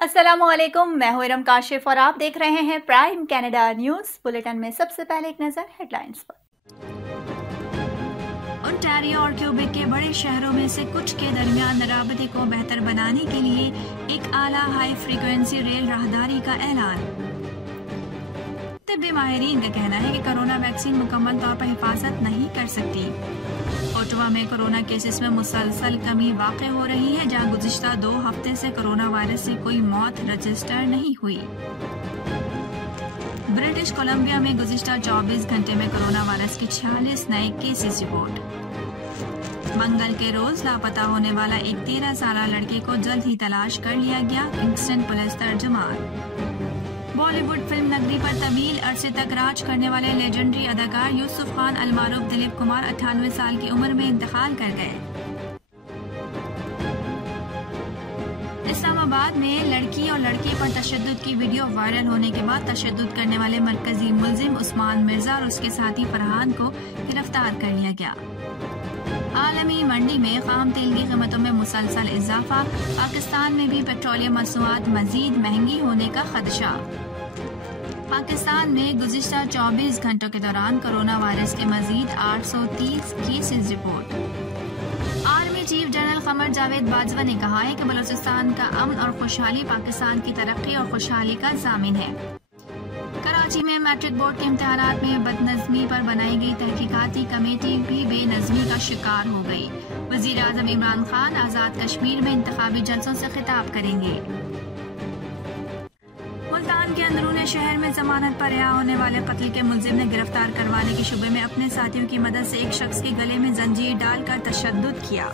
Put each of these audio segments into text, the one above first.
السلام علیکم، میں ہوں ارم کاشف اور آپ دیکھ رہے ہیں پرائم کینیڈا نیوز بلیٹن میں سب سے پہلے ایک نظر ہیڈ لائنز پر۔ انٹیریو اور کیوبیک کے بڑے شہروں میں سے کچھ کے درمیان رابطے کو بہتر بنانے کے لیے ایک اعلیٰ ہائی فریکوینسی ریل راہداری کا اعلان۔ طبی ماہرین کا کہنا ہے کہ کرونا ویکسین مکمل طور پر حفاظت نہیں کر سکتی۔ اوٹوا میں کرونا کیسز میں مسلسل کمی واقع ہو رہی ہے، جہاں گزشتہ 2 ہفتے سے کرونا وائرس سے کوئی موت رجسٹر نہیں ہوئی۔ برٹش کولمبیا میں گزشتہ 24 گھنٹے میں کرونا وائرس کی 46 نئے کیسز رپورٹ۔ منگل کے روز لاپتہ ہونے والا ایک 13 سالہ لڑکے کو جلد ہی تلاش کر لیا گیا، کنگسٹن پولیس ترجمان۔ بالی ووڈ فلم نگری پر طویل عرصے تک راج کرنے والے لیجنڈری اداکار یوسف خان المعروف دلیپ کمار 98 سال کی عمر میں انتقال کر گئے۔ اسلام آباد میں لڑکی اور لڑکے پر تشدد کی ویڈیو وائرل ہونے کے بعد تشدد کرنے والے مرکزی ملزم عثمان مرزا اور اس کے ساتھی فرحان کو گرفتار کر لیا گیا۔ عالمی منڈی میں خام تیل کی قیمتوں میں مسلسل اضافہ، پاکستان میں بھی پیٹرولیم مصنوعات مزید مہنگی ہونے کا خدشہ۔ پاکستان میں گزشتہ 24 گھنٹوں کے دوران کرونا وائرس کے مزید 830 cases report. Army chief general Qamar Javed Bajwa نے کہا ہے کہ بلوچستان کا امن اور خوشحالی پاکستان کی ترقی اور خوشحالی کا ضامن ہے۔ کراچی میں میٹرک بورڈ کے امتحانات میں بدنظمی پر بنائی گئی تحقیقاتی کمیٹی بھی بے نظمی کا شکار ہو گئی۔ وزیر اعظم عمران خان آزاد کشمیر میں انتخابی جلسوں سے خطاب کریں گے۔ ملتان کے اندرون شہر میں ضمانت پر رہا ہونے والے قتل کے ملزم نے گرفتار کروانے کے شبے میں اپنے ساتھیوں کی مدد سے ایک شخص کے گلے میں زنجیر ڈال کر تشدد کیا۔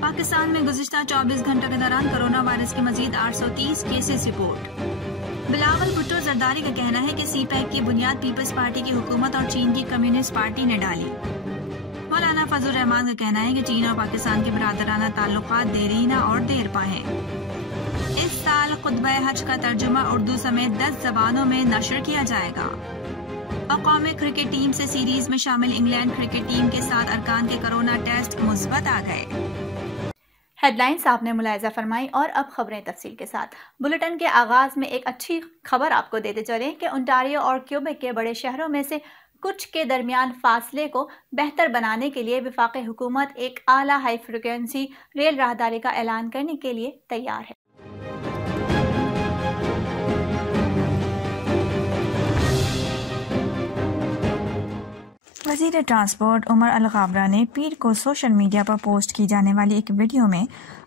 پاکستان میں گزشتہ 24 گھنٹوں کے دوران کرونا وائرس کے مزید 830 کیسز رپورٹ۔ بلاول بھٹو زرداری کا کہنا ہے کہ سی پیک کی بنیاد پیپلز پارٹی کی حکومت اور چین کی کمیونسٹ پارٹی نے ڈالی۔ مولانا فضل الرحمان کا کہنا ہے کہ چین اور پاکستان کے برادرانہ تعلقات دیرینہ اور دیر پا ہیں۔ اس سال خطبہ حج کا ترجمہ اردو سمیت 10 زبانوں میں نشر کیا جائے گا۔ اقوامی کرکٹ ٹیم سے سیریز میں شامل انگلینڈ کرکٹ ٹیم کے 7 ارکان کے کرونا ٹیسٹ مثبت آ گئے۔ ہیڈ لائنز آپ نے ملاحظہ فرمائی اور اب خبریں تفصیل کے ساتھ۔ بلیٹن کے آغاز میں ایک اچھی خبر آپ کو دیتے چلیں کہ انٹاریو اور کیوبیک کے بڑے شہروں میں سے کچھ کے درمیان فاصلے کو بہتر بنانے کے لیے وفاقی حکومت ایک اعلیٰ ہائی فریکوینسی ریل راہداری کا اعلان کرنے کے لیے تیار ہے۔ وزیر ٹرانسپورٹ عمر الغابرہ نے پیر کو سوشل میڈیا پر پوسٹ کی جانے والی ایک ویڈیو میں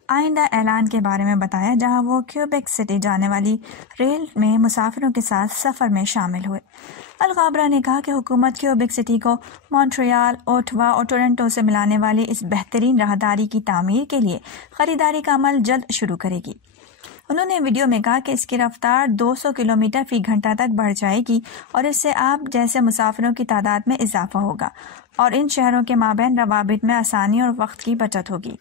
آئندہ اعلان کے بارے میں بتایا، جہاں وہ کیوبیک سٹی جانے والی ریل میں مسافروں کے ساتھ سفر میں شامل ہوئے۔ الغابرہ نے کہا کہ حکومت کیوبیک سٹی کو مونٹریال، اوٹوا اور ٹورنٹو سے ملانے والی اس بہترین راہداری کی تعمیر کے لیے خریداری کا عمل جلد شروع کرے گی۔ انہوں نے ویڈیو میں کہا کہ اس کی رفتار 200 کلومیٹر فی گھنٹہ تک بڑھ جائے گی اور اس سے آپ جیسے مسافروں کی تعداد میں اضافہ ہوگا اور ان شہروں کے مابین روابط میں آسانی اور وقت کی بچت ہوگی۔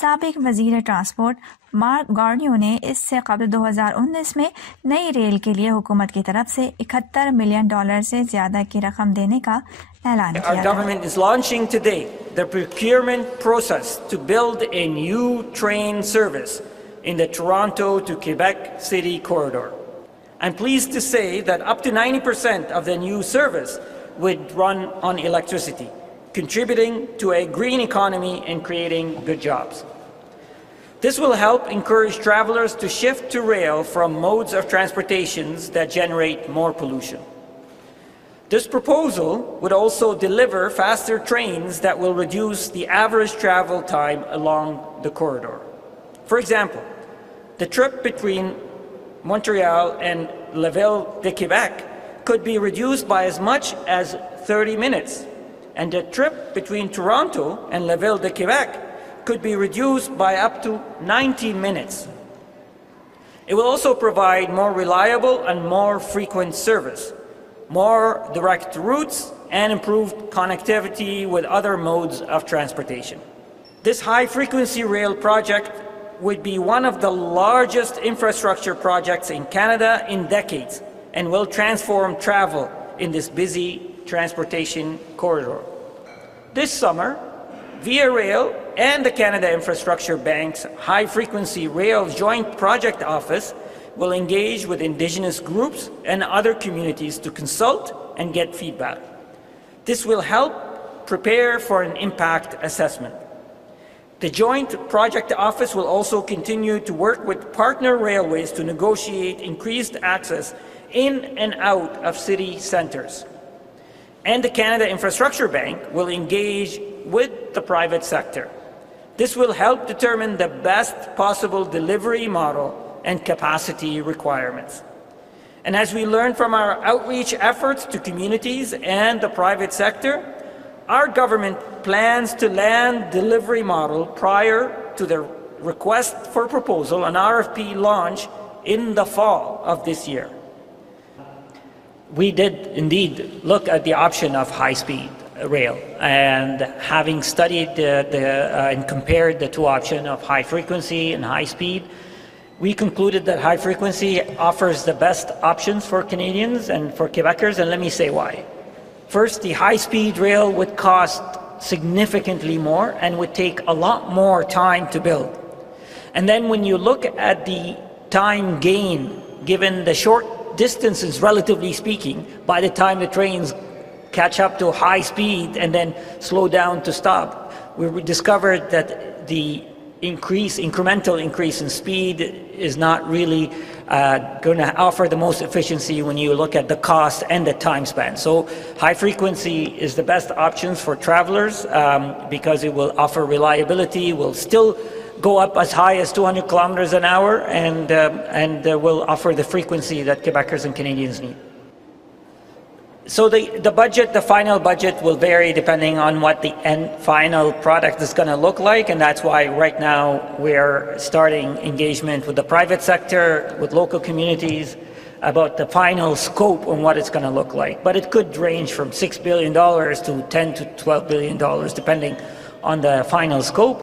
سابق وزیر ٹرانسپورٹ مارک گارنیو نے اس سے قبل 2019 میں نئی ریل کے لیے حکومت کی طرف سے $71 ملین سے زیادہ کی رقم دینے کا اعلان کیا۔ Our government is launching today the procurement process to build a new train service in the Toronto to Quebec City corridor. I'm pleased to say that up to 90% of the new service would run on electricity, contributing to a green economy and creating good jobs. This will help encourage travelers to shift to rail from modes of transportation that generate more pollution. This proposal would also deliver faster trains that will reduce the average travel time along the corridor. For example, the trip between Montreal and Laval de Quebec could be reduced by as much as 30 minutes, and the trip between Toronto and Laval de Quebec could be reduced by up to 90 minutes. It will also provide more reliable and more frequent service, more direct routes, and improved connectivity with other modes of transportation. This high-frequency rail project would be one of the largest infrastructure projects in Canada in decades and will transform travel in this busy transportation corridor. This summer, Via Rail and the Canada Infrastructure Bank's High Frequency Rail Joint Project Office will engage with Indigenous groups and other communities to consult and get feedback. This will help prepare for an impact assessment. The Joint Project Office will also continue to work with partner railways to negotiate increased access in and out of city centres. And the Canada Infrastructure Bank will engage with the private sector. This will help determine the best possible delivery model and capacity requirements. And as we learn from our outreach efforts to communities and the private sector, our government plans to land delivery model prior to the request for proposal and RFP launch in the fall of this year. We did indeed look at the option of high-speed rail, and having studied and compared the two options of high frequency and high speed, we concluded that high frequency offers the best options for Canadians and for Quebecers, and let me say why. First, the high-speed rail would cost significantly more and would take a lot more time to build. And then when you look at the time gain, given the short distances, relatively speaking, by the time the trains catch up to high speed and then slow down to stop, we discovered that the incremental increase in speed is not really going to offer the most efficiency when you look at the cost and the time span. So high frequency is the best options for travelers because it will offer reliability, will still go up as high as 200 kilometers an hour, and will offer the frequency that Quebecers and Canadians need. So the final budget will vary depending on what the end final product is going to look like, and that's why right now we're starting engagement with the private sector, with local communities, about the final scope and what it's going to look like. But it could range from $6 billion to $10 to $12 billion, depending on the final scope.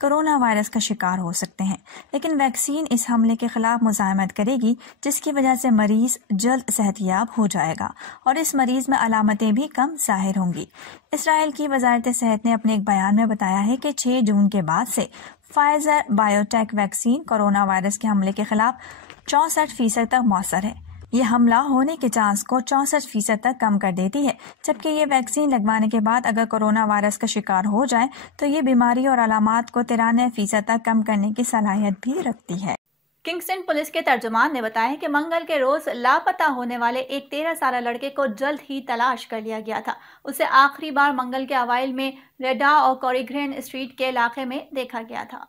Corona virus کا شکار ہو سکتے ہیں، لیکن vaccine اس حملے کے خلاف مزاحمت کرے گی، جس کی وجہ سے مریض جلد صحت یاب ہو جائے گا اور اس مریض میں علامتیں بھی کم ظاہر ہوں گی۔ اسرائیل کی وزارت صحت نے اپنے ایک بیان میں بتایا ہے کہ 6 جون کے بعد سے Pfizer biotech vaccine corona virus کے حملے کے خلاف 64% تک مؤثر ہے۔ یہ حملہ ہونے کے چانس کو 64% تک کم کر دیتی ہے، جبکہ یہ ویکسین لگوانے کے بعد اگر کرونا وائرس کا شکار ہو جائے تو یہ بیماری اور علامات کو 93% تک کم کرنے کی صلاحیت بھی رکھتی ہے۔ کنگسٹن پولیس کے ترجمان نے بتایا کہ منگل کے روز لاپتہ ہونے والے ایک 13 سالہ لڑکے کو جلد ہی تلاش کر لیا گیا تھا۔ اسے آخری بار منگل کے اوائل میں ریڈا اور کوریگرین اسٹریٹ کے علاقے میں دیکھا گیا تھا۔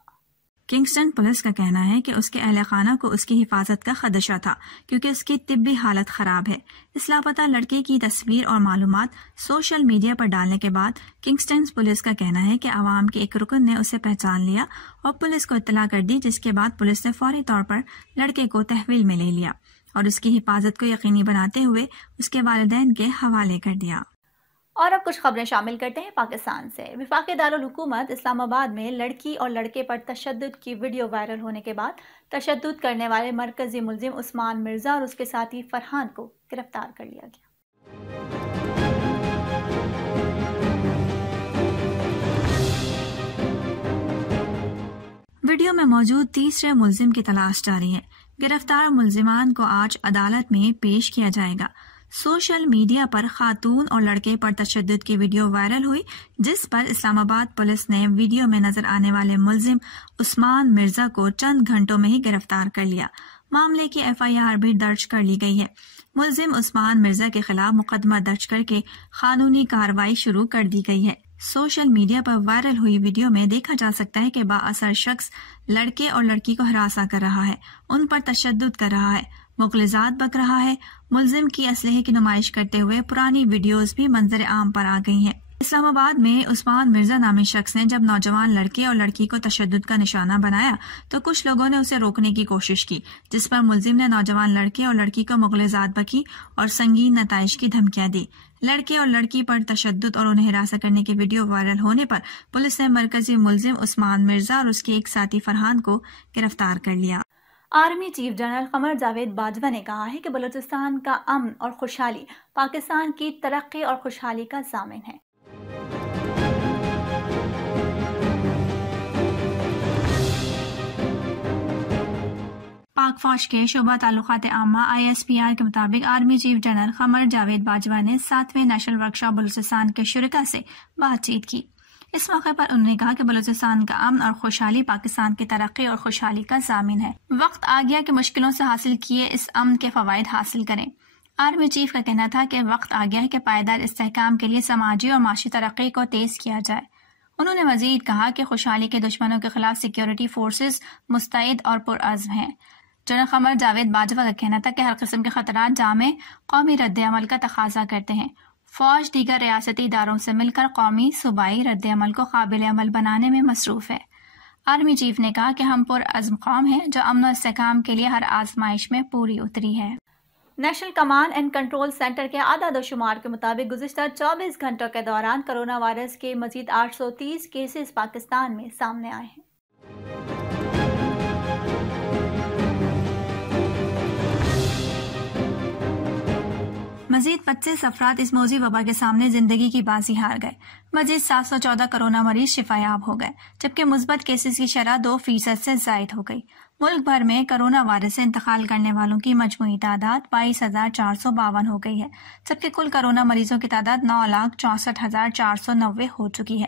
کنگسٹن پولیس کا کہنا ہے کہ اس کے اہل خانہ کو اس کی حفاظت کا خدشہ تھا کیونکہ اس کی طبی حالت خراب ہے۔ اس لاپتہ لڑکے کی تصویر اور معلومات سوشل میڈیا پر ڈالنے کے بعد کنگسٹن پولیس کا کہنا ہے کہ عوام کے ایک رکن نے اسے پہچان لیا اور پولیس کو اطلاع کر دی، جس کے بعد پولیس نے فوری طور پر لڑکے کو تحویل میں لے لیا اور اس کی حفاظت کو یقینی بناتے ہوئے اس کے والدین کے حوالے کر دیا۔ اور اب کچھ خبریں شامل کرتے ہیں پاکستان سے۔ وفاقی دارالحکومت اسلام آباد میں لڑکی اور لڑکے پر تشدد کی ویڈیو وائرل ہونے کے بعد تشدد کرنے والے مرکزی ملزم عثمان مرزا اور اس کے ساتھی فرحان کو گرفتار کر لیا گیا۔ ویڈیو میں موجود تیسرے ملزم کی تلاش جاری ہے۔ گرفتار ملزمان کو آج عدالت میں پیش کیا جائے گا۔ سوشل میڈیا پر خاتون اور لڑکے پر تشدد کی ویڈیو وائرل ہوئی، جس پر اسلام آباد پولیس نے ویڈیو میں نظر آنے والے ملزم عثمان مرزا کو چند گھنٹوں میں ہی گرفتار کر لیا۔ معاملے کی FIR بھی درج کر لی گئی ہے۔ ملزم عثمان مرزا کے خلاف مقدمہ درج کر کے قانونی کارروائی شروع کر دی گئی ہے۔ سوشل میڈیا پر وائرل ہوئی ویڈیو میں دیکھا جا سکتا ہے کہ بااثر شخص لڑکے اور لڑکی کو ہراساں کر رہا ہے، ان پر تشدد کر رہا ہے، مغالطات بک رہا ہے۔ ملزم کی اسلحے کی نمائش کرتے ہوئے پرانی ویڈیوز بھی منظر عام پر آ گئی ہیں۔ اسلام آباد میں عثمان مرزا نامی شخص نے جب نوجوان لڑکے اور لڑکی کو تشدد کا نشانہ بنایا تو کچھ لوگوں نے اسے روکنے کی کوشش کی، جس پر ملزم نے نوجوان لڑکے اور لڑکی کو مغالطات بکی اور سنگین نتائج کی دھمکیاں دی۔ لڑکے اور لڑکی پر تشدد اور انہیں ہراساں کرنے کی ویڈیو وائرل ہونے پر پولیس نے مرکزی ملزم عثمان مرزا اور اس کے ایک ساتھی فرحان کو گرفتار کر لیا۔ Army chief general Qamar Javed Bajwa نے کہا ہے کہ بلوچستان کا امن اور خوشحالی پاکستان کی ترقی اور خوشحالی کا ضامن ہے۔ پاک فوج کے شعبہ تعلقات عامہ ISPR کے مطابق army chief general Qamar Javed Bajwa نے 7ویں نیشنل ورکشاپ بلوچستان کے شرکاء سے بات چیت کی۔ اس موقع پر انہوں نے کہا کہ بلوچستان کا امن اور خوشحالی پاکستان کی ترقی اور خوشحالی کا ضامن ہے۔ وقت آ گیا کہ مشکلوں سے حاصل کیے اس امن کے فوائد حاصل کریں۔ آرمی چیف کا کہنا تھا کہ وقت آ گیا ہے کہ پائیدار استحکام کے لیے سماجی اور معاشی ترقی کو تیز کیا جائے۔ انہوں نے مزید کہا کہ خوشحالی کے دشمنوں کے خلاف سیکیورٹی فورسز مستعد اور پرعزم ہیں۔ جنرل قمر جاوید باجوہ کا کہنا تھا کہ ہر قسم کے خطرات جامع قومی رد عمل کا تقاضا کرتے ہیں۔ فوج دیگر ریاستی اداروں سے مل کر قومی صوبائی رد عمل کو قابل عمل بنانے میں مصروف ہے۔ آرمی چیف نے کہا کہ ہم پرعزم قوم ہیں جو امن و استحکام کے لیے ہر آزمائش میں پوری اتری ہے۔ National command and control centre کے اعداد و شمار کے مطابق گزشتہ 24 گھنٹوں کے دوران کرونا وائرس کے مزید 830 کیسز پاکستان میں سامنے آئے ہیں۔ مزید 25 افراد اس موذی وبا کے سامنے زندگی کی بازی ہار گئے۔ مزید 714 کرونا مریض شفایاب ہو گئے، جبکہ مثبت کیسز کی شرح 2% سے زائد ہو گئی۔ ملک بھر میں کرونا وائرس سے انتقال کرنے والوں کی مجموعی تعداد 22,452 ہو گئی ہے، جبکہ کل کرونا مریضوں کی تعداد 9,64,490 ہو چکی ہے۔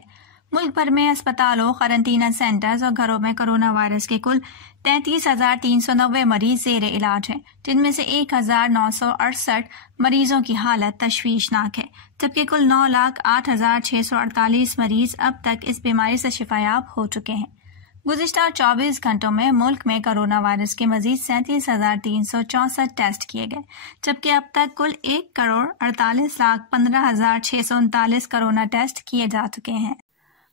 ملک بھر میں اسپتالوں، قرنطینہ سینٹرز اور گھروں میں کرونا وائرس کے کل 33,390 مریض زیر علاج ہیں، جن میں سے 1,968 مریضوں کی حالت تشویشناک ہے، جبکہ کل 9,08,648 مریض اب تک اس بیماری سے شفایاب ہو چکے ہیں۔ گزشتہ 24 گھنٹوں میں ملک میں کرونا وائرس کے مزید 37,364 ٹیسٹ کیے گئے، جبکہ اب تک کل 1,48,15,639 کرونا ٹیسٹ کیے جا چکے ہیں۔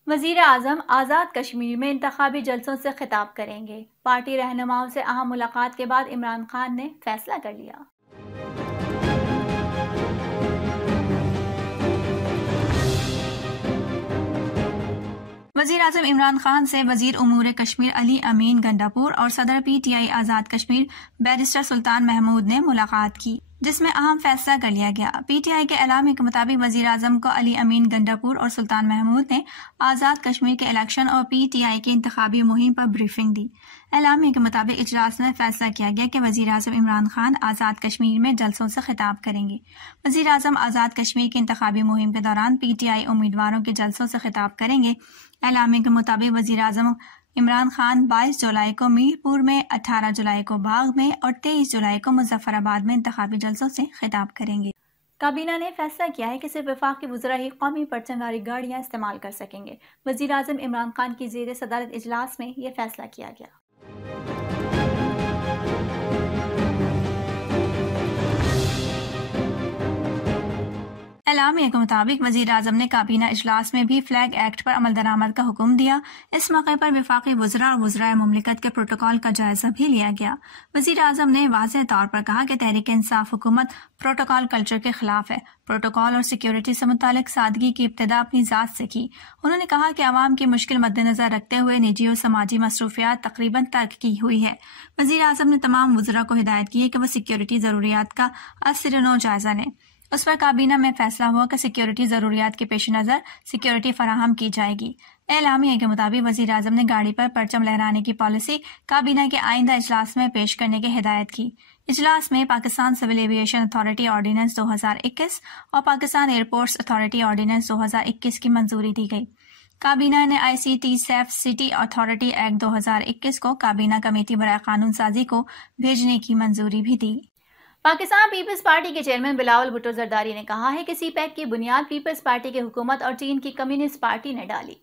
وزیر اعظم آزاد کشمیر میں انتخابی جلسوں سے خطاب کریں گے۔ پارٹی رہنماؤں سے اہم ملاقات کے بعد عمران خان نے فیصلہ کر لیا۔ وزیر اعظم عمران خان سے وزیر امور کشمیر علی امین گنڈاپور اور صدر P T I Azad Kashmir barrister Sultan Mahmood نے ملاقات کی، جس میں اہم فیصلہ کر لیا گیا۔ پی ٹی آئی کے اعلامیے کے مطابق وزیر اعظم کو علی امین گنڈاپور اور سلطان محمود نے آزاد کشمیر کے الیکشن اور پی ٹی آئی کی انتخابی مہم پر بریفنگ دی۔ اعلامیے کے مطابق اجلاس میں فیصلہ کیا گیا کہ وزیر اعظم عمران خان آزاد کشمیر میں جلسوں سے خطاب کریں گے۔ وزیر اعظم آزاد کشمیر کی انتخابی مہم کے دوران پی ٹی آئی امیدواروں کے جلسوں سے خطاب کریں گے۔ اعلامیے کے مطابق وزیر اعظم عمران خان 22 جولائی کو میر پور میں، 18 جولائی کو باغ میں اور 23 جولائی کو مظفر آباد میں انتخابی جلسوں سے خطاب کریں گے۔ کابینہ نے فیصلہ کیا ہے کہ صرف وفاقی وزراء ہی قومی پرچمداری گاڑیاں استعمال کر سکیں گے۔ وزیر اعظم عمران خان کی زیر صدارت اجلاس میں یہ فیصلہ کیا گیا۔ اعلامیے کے مطابق وزیر اعظم نے کابینہ اجلاس میں بھی فلیگ ایکٹ پر عمل درآمد کا حکم دیا۔ اس موقع پر وفاقی وزراء اور وزراء مملکت کے پروٹوکول کا جائزہ بھی لیا گیا۔ وزیر اعظم نے واضح طور پر کہا کہ تحریک انصاف حکومت پروٹوکول کلچر کے خلاف ہے۔ پروٹوکول اور سیکیورٹی سے متعلق سادگی کی ابتدا اپنی ذات سے کی۔ انہوں نے کہا کہ عوام کی مشکل مد نظر رکھتے ہوئے نجی اور سماجی مصروفیات تقریباً ترک کی ہوئی ہے۔ وزیر اعظم نے تمام وزراء کو ہدایت کی ہے کہ وہ سیکیورٹی ضروریات کا ازسر جائزہ لیں۔ اس پر کابینہ میں فیصلہ ہوا کہ سیکیورٹی ضروریات کے پیش نظر سیکیورٹی فراہم کی جائے گی۔ اعلامیے کے مطابق وزیر اعظم نے گاڑی پر پرچم لہرانے کی پالیسی کابینہ کے آئندہ اجلاس میں پیش کرنے کی ہدایت کی۔ اجلاس میں Pakistan Civil Aviation Authority Ordinance 2021 اور پاکستان ایئرپورٹس اتھارٹی آرڈیننس 2021 کی منظوری دی گئی۔ کابینہ نے I C T safe city authority act 2021 کو کابینہ کمیٹی برائے قانون سازی کو بھیجنے کی منظوری بھی دی۔ پاکستان پیپلز پارٹی کے چیئرمین بلاول بھٹو زرداری نے کہا ہے کہ سی پیک کی بنیاد پیپلز پارٹی کی حکومت اور چین کی کمیونسٹ پارٹی نے ڈالی۔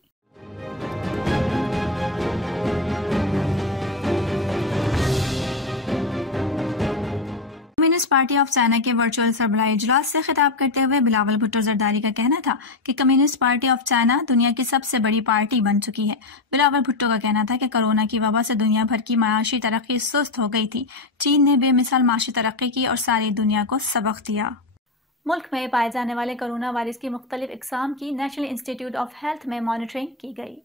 کمیونسٹ پارٹی آف چائنا کے ورچوئل سربراہی اجلاس سے خطاب کرتے ہوئے بلاول بھٹو زرداری کا کہنا تھا کہ کمیونسٹ پارٹی آف چائنا دنیا کی سب سے بڑی پارٹی بن چکی ہے۔ بلاول بھٹو کا کہنا تھا کہ کورونا کی وبا سے دنیا بھر کی معاشی ترقی سست ہو گئی تھی۔ چین نے بے مثال معاشی ترقی کی اور ساری دنیا کو سبق دیا۔ ملک میں پائے جانے والے کورونا وائرس کی مختلف اقسام کی نیشنل انسٹی ٹیوٹ آف ہیلتھ میں مانیٹرنگ کی گئی۔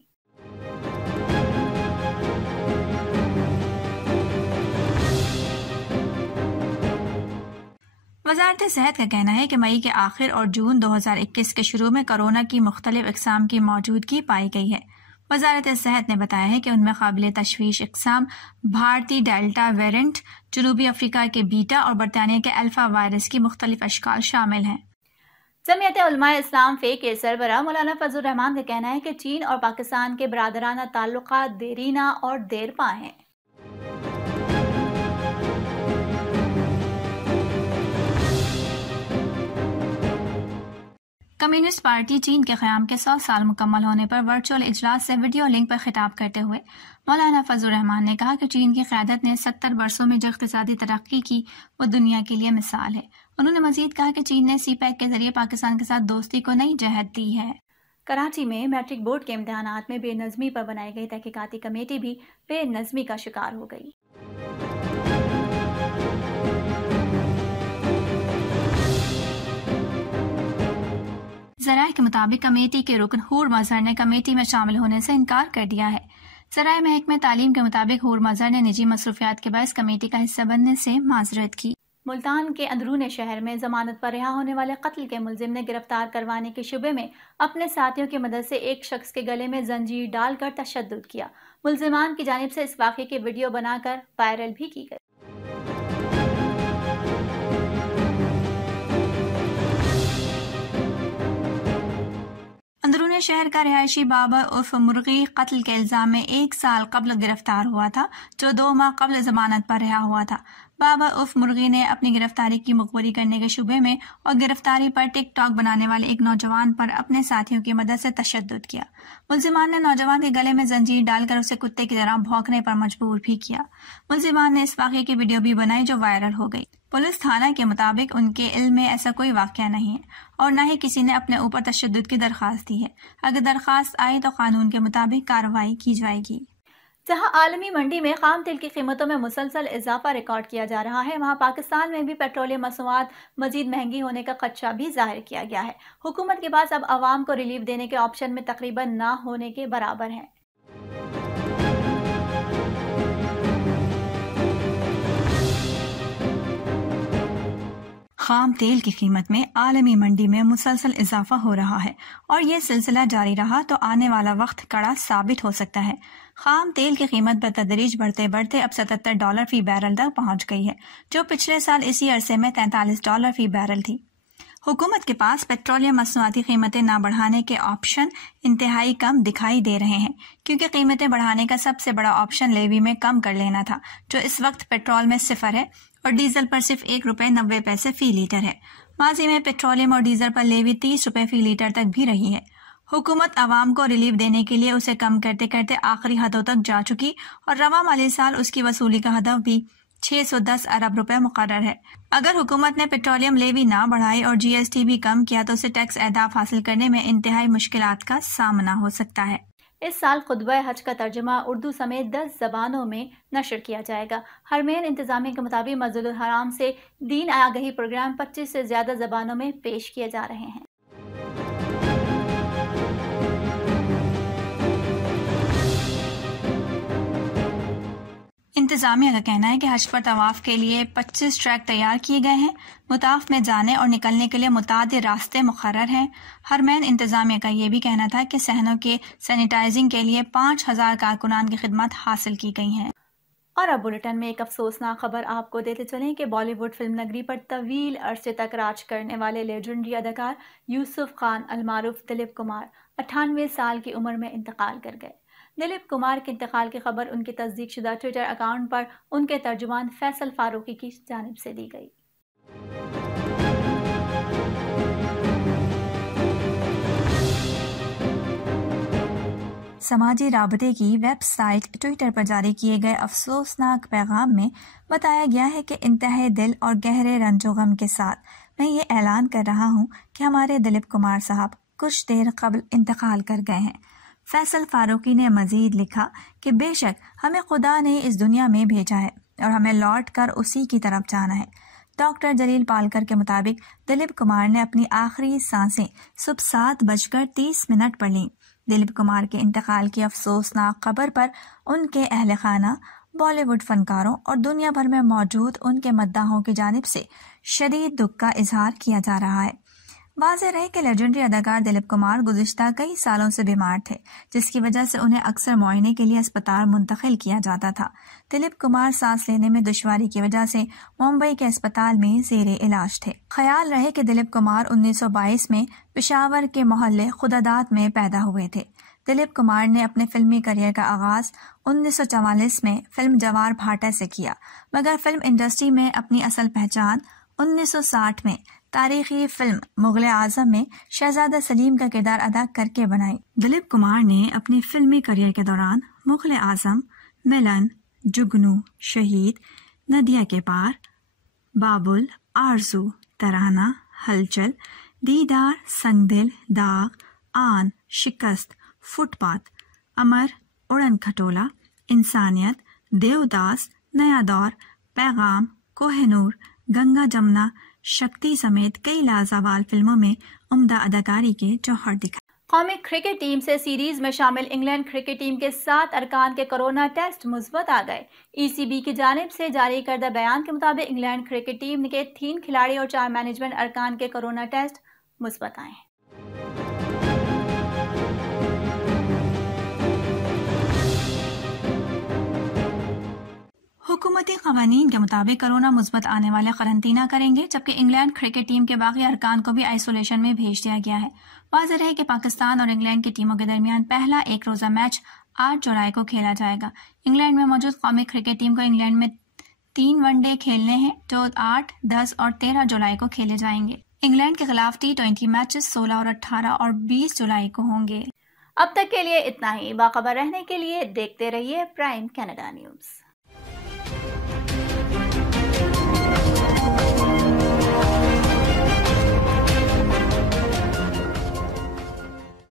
وزارت صحت کا کہنا ہے کہ مئی کے آخر اور جون 2021 کے شروع میں کورونا کی مختلف اقسام کی موجودگی پائی گئی ہے۔ وزارت صحت نے بتایا ہے کہ ان میں قابل تشویش اقسام بھارتی ڈیلٹا ویرینٹ، جنوبی افریقہ کے بیٹا اور برطانیہ کے الفا وائرس کی مختلف اشکال شامل ہیں۔ جمعیت علماء اسلام فے کے سربراہ مولانا فضل الرحمان کا کہنا ہے کہ چین اور پاکستان کے برادرانہ تعلقات دیرینہ اور دیرپا ہیں۔ کمیونسٹ پارٹی چین کے قیام کے 100 سال مکمل ہونے پر ورچوئل اجلاس سے ویڈیو لنک پر خطاب کرتے ہوئے مولانا فضل الرحمان نے کہا کہ چین کی قیادت نے 70 برسوں میں جو اقتصادی ترقی کی وہ دنیا کے لیے مثال ہے۔ انہوں نے مزید کہا کہ چین نے سی پیک کے ذریعے پاکستان کے ساتھ دوستی کو نئی جہت دی ہے۔ کراچی میں میٹرک بورڈ کے امتحانات میں بے نظمی پر بنائی گئی تحقیقاتی کمیٹی بھی بے نظمی کا شکار ہو گئی۔ ذرائع کے مطابق کمیٹی کے رکن حور مظہر نے کمیٹی میں شامل ہونے سے انکار کر دیا ہے۔ ذرائع محکمہ تعلیم کے مطابق حور مظہر نے نجی مصروفیات کے باعث کمیٹی کا حصہ بننے سے معذرت کی۔ ملتان کے اندرون شہر میں ضمانت پر رہا ہونے والے قتل کے ملزم نے گرفتار کروانے کے شبے میں اپنے ساتھیوں کی مدد سے ایک شخص کے گلے میں زنجیر ڈال کر تشدد کیا۔ ملزمان کی جانب سے اس واقعے کی ویڈیو بنا کر وائرل بھی کی گئی۔ اندرون شہر کا رہائشی بابر عرف مرغی قتل کے الزام میں 1 سال قبل گرفتار ہوا تھا، جو 2 ماہ قبل ضمانت پر رہا ہوا تھا۔ بابر عرف مرغی نے اپنی گرفتاری کی مخبری کرنے کے شبے میں اور گرفتاری پر ٹک ٹاک بنانے والے ایک نوجوان پر اپنے ساتھیوں کی مدد سے تشدد کیا۔ ملزمان نے نوجوان کے گلے میں زنجیر ڈال کر اسے کتے کی طرح بھونکنے پر مجبور بھی کیا۔ ملزمان نے اس واقعے کی ویڈیو بھی بنائی جو وائرل ہو گئی۔ پولیس تھانہ کے مطابق ان کے علم میں ایسا کوئی واقعہ نہیں ہے اور نہ ہی کسی نے اپنے اوپر تشدد کی درخواست دی ہے۔ اگر درخواست آئی تو قانون کے مطابق کارروائی کی جائے گی۔ جہاں عالمی منڈی میں خام تیل کی قیمتوں میں مسلسل اضافہ ریکارڈ کیا جا رہا ہے، وہاں پاکستان میں بھی پیٹرولیم مصنوعات مزید مہنگی ہونے کا خدشہ بھی ظاہر کیا گیا ہے۔ حکومت کے پاس اب عوام کو ریلیف دینے کے آپشن میں تقریباً نہ ہونے کے برابر ہیں۔ خام تیل کی قیمت میں عالمی منڈی میں مسلسل اضافہ ہو رہا ہے اور یہ سلسلہ جاری رہا تو آنے والا وقت کڑا ثابت ہو سکتا ہے۔ خام تیل کی قیمت بتدریج بڑھتے بڑھتے اب $77 فی بیرل تک پہنچ گئی ہے، جو پچھلے سال اسی عرصے میں $43 فی بیرل تھی۔ حکومت کے پاس پیٹرولیم مصنوعاتی قیمتیں نہ بڑھانے کے آپشن انتہائی کم دکھائی دے رہے ہیں، کیونکہ قیمتیں بڑھانے کا سب سے بڑا آپشن لیوی میں کم کر لینا تھا، جو اس وقت پیٹرول میں 0 ہے اور ڈیزل پر صرف ₹1.90 فی لیٹر ہے۔ ماضی میں پیٹرولیم اور ڈیزل پر لیوی ₹30 فی لیٹر تک بھی رہی ہے۔ حکومت عوام کو ریلیف دینے کے لیے اسے کم کرتے کرتے آخری حدوں تک جا چکی اور رواں مالی سال اس کی وصولی کا ہدف بھی 610 ارب روپے مقرر ہے۔ اگر حکومت نے پیٹرولیم لیوی نہ بڑھائی اور جی ایس ٹی بھی کم کیا تو اسے ٹیکس اہداف حاصل کرنے میں انتہائی مشکلات کا سامنا ہو سکتا ہے۔ اس سال خطبہ حج کا ترجمہ اردو سمیت 10 زبانوں میں نشر کیا جائے گا۔ حرمین انتظامیہ کے مطابق مسجد الحرام سے دین آگہی پروگرام 25 سے زیادہ زبانوں میں پیش کیے جا رہے ہیں۔ انتظامیہ کا کہنا ہے کہ حج پر طواف کے لیے 25 ٹریک تیار کیے گئے ہیں۔ مطاف میں جانے اور نکلنے کے لیے متعدد راستے مقرر ہیں۔ حرمین انتظامیہ کا یہ بھی کہنا تھا کہ صحنوں کے سینیٹائزنگ کے لیے 5000 کارکنان کی خدمات حاصل کی گئی ہیں۔ اور اب بلیٹن میں ایک افسوسناک خبر آپ کو دیتے چلیں کہ بالی ووڈ فلم نگری پر طویل عرصے تک راج کرنے والے لیجنڈری اداکار یوسف خان المعروف دلیپ کمار 98 سال کی عمر میں انتقال کر گئے۔ دلیپ کمار کے انتقال کی خبر ان کے تصدیق شدہ ٹویٹر اکاؤنٹ پر ان کے ترجمان فیصل فاروقی کی جانب سے دی گئی۔ سماجی رابطے کی ویب سائٹ ٹویٹر پر جاری کیے گئے افسوسناک پیغام میں بتایا گیا ہے کہ انتہائی دل اور گہرے رنج و غم کے ساتھ میں یہ اعلان کر رہا ہوں کہ ہمارے دلیپ کمار صاحب کچھ دیر قبل انتقال کر گئے ہیں۔ فیصل فاروقی نے مزید لکھا کہ بے شک ہمیں خدا نے اس دنیا میں بھیجا ہے اور ہمیں لوٹ کر اسی کی طرف جانا ہے۔ ڈاکٹر جلیل پالکر کے مطابق دلیپ کمار نے اپنی آخری سانسیں صبح 7:30 پر لیں۔ دلیپ کمار کے انتقال کی افسوسناک خبر پر ان کے اہل خانہ، بالی ووڈ فنکاروں اور دنیا بھر میں موجود ان کے مداحوں کی جانب سے شدید دکھ کا اظہار کیا جا رہا ہے۔ واضح رہے کہ لیجنڈری اداکار دلیپ کمار گزشتہ کئی سالوں سے بیمار تھے، جس کی وجہ سے انہیں اکثر معائنے کے لیے اسپتال منتقل کیا جاتا تھا۔ دلیپ کمار سانس لینے میں دشواری کی وجہ سے ممبئی کے اسپتال میں زیر علاج تھے۔ خیال رہے کہ دلیپ کمار 1922 میں پشاور کے محلے خداداد میں پیدا ہوئے تھے۔ دلیپ کمار نے اپنے فلمی کریئر کا آغاز 1944 میں فلم جوار بھاٹا سے کیا، مگر فلم انڈسٹری میں اپنی اصل پہچان 1960 میں تاریخی فلم مغل اعظم میں شہزادہ سلیم کا کردار ادا کر کے بنائی۔ دلیپ کمار نے اپنے فلمی کریئر کے دوران مغل اعظم، ملن، جگنو، شہید، ندیہ کے پار، بابل، آرزو، ترانہ، ہلچل، دیدار، سنگ دل، داغ، آن، شکست، فٹ پاتھ، امر، اڑن کھٹولا، انسانیت، دیوداس، نیا دور، پیغام، کوہ نور، گنگا جمنا، شکتی سمیت کئی لازوال فلموں میں عمدہ اداکاری کے جوہر دکھائے۔ قومی کرکٹ ٹیم سے سیریز میں شامل انگلینڈ کرکٹ ٹیم کے 7 ارکان کے کورونا ٹیسٹ مثبت آ گئے۔ ای سی بی کی جانب سے جاری کردہ بیان کے مطابق انگلینڈ کرکٹ ٹیم کے 3 کھلاڑی اور 4 مینجمنٹ ارکان کے کورونا ٹیسٹ مثبت آئے ہیں۔ حکومتی قوانین کے مطابق کرونا مثبت آنے والے قرنطینہ کریں گے، جبکہ انگلینڈ کرکٹ ٹیم کے باقی ارکان کو بھی آئسولیشن میں بھیج دیا گیا ہے۔ واضح رہے کہ پاکستان اور انگلینڈ کی ٹیموں کے درمیان پہلا ایک روزہ میچ 8 جولائی کو کھیلا جائے گا۔ انگلینڈ میں موجود قومی کرکٹ ٹیم کو انگلینڈ میں 3 ون ڈے کھیلنے ہیں، جو 8، 10 اور 13 جولائی کو کھیلے جائیں گے۔ انگلینڈ کے خلاف T20 میچز 16 اور 18 اور 20 جولائی کو ہوں گے۔ اب تک کے لیے اتنا ہی۔ باخبر رہنے کے لیے دیکھتے رہیے پرائم کینیڈا نیوز۔